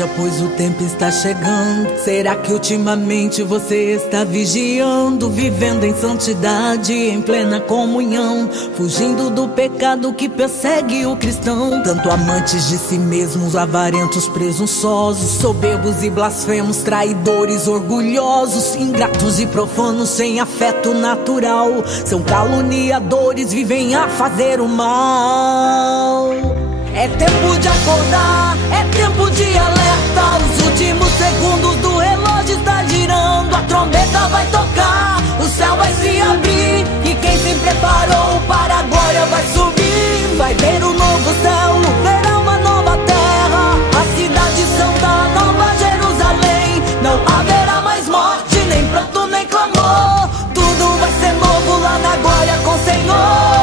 igreja, pois o tempo está chegando. Será que ultimamente você está vigiando, vivendo em santidade, em plena comunhão, fugindo do pecado que persegue o cristão? Tanto amantes de si mesmos, avarentos, presunçosos, soberbos e blasfemos, traidores, orgulhosos, ingratos e profanos, sem afeto natural, são caluniadores, vivem a fazer o mal. É tempo de acordar, é tempo de alerta. Os últimos segundos do relógio está girando. A trombeta vai tocar, o céu vai se abrir, e quem se preparou para a glória vai subir. Vai ver um novo céu, verá uma nova terra, a cidade santa, a nova Jerusalém. Não haverá mais morte, nem pranto, nem clamor. Tudo vai ser novo lá na glória com o Senhor.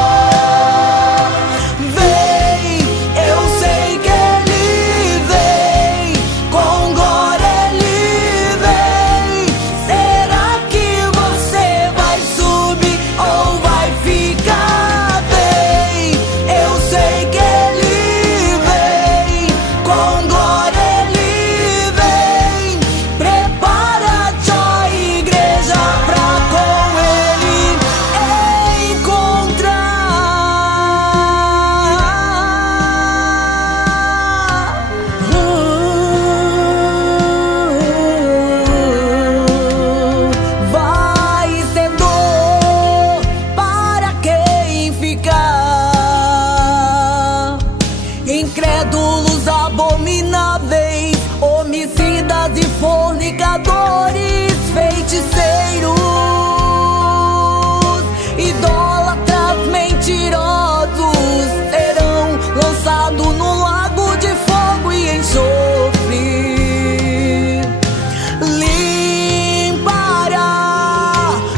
Incrédulos, abomináveis, homicidas e fornicadores, feiticeiros, idólatras, mentirosos, serão lançados no lago de fogo e enxofre. Limpará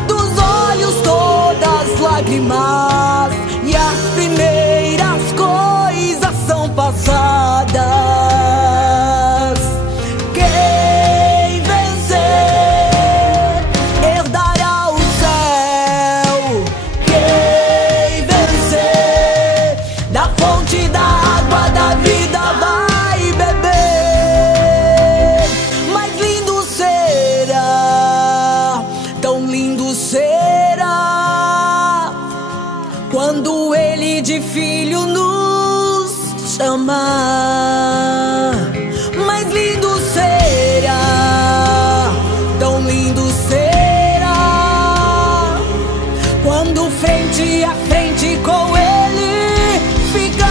dos olhos todas as lágrimas, e as primeiras coisas são passadas. Quem vencer herdará o céu. Quem vencer da fonte da água da vida vai beber. Mais lindo será, tão lindo será, quando Ele de filho nos chamar. Mais lindo será, tão lindo será, quando frente a frente com Ele ficar.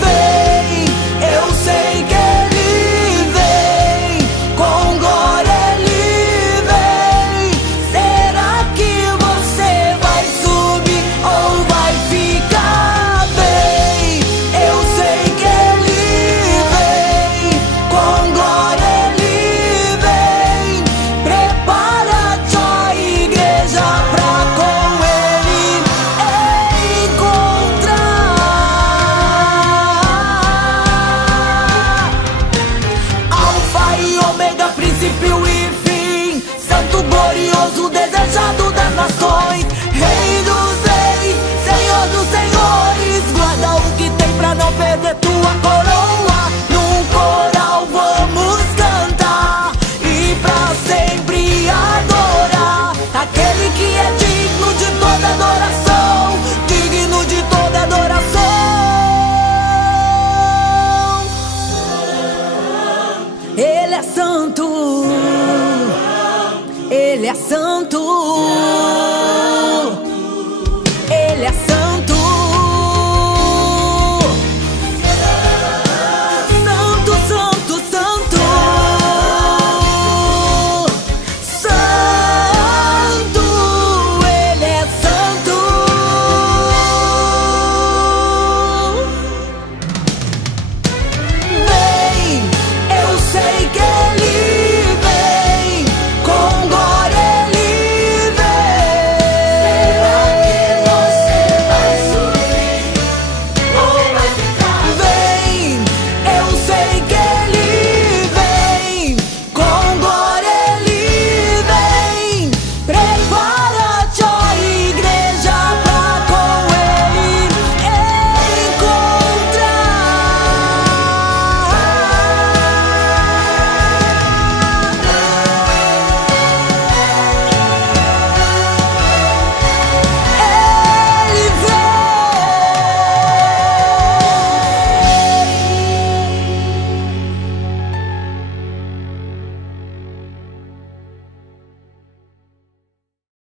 Vem, eu sei que Ele vem, com glória Ele vem. Será que você vai subir ou vai ficar? Vem, eu sei que Ele vem, com glória Ele vem. Prepara-te, ó igreja, pra com Ele encontrar. Alfa e Ômega, princípio e fim, santo, glorioso, desejado das nações, Rei dos reis, Senhor dos senhores. Guarda o que tem pra não perder tua coroa. Num coral vamos cantar e pra sempre adorar aquele que é digno de toda adoração, digno de toda adoração. Ele é santo, Ele é santo.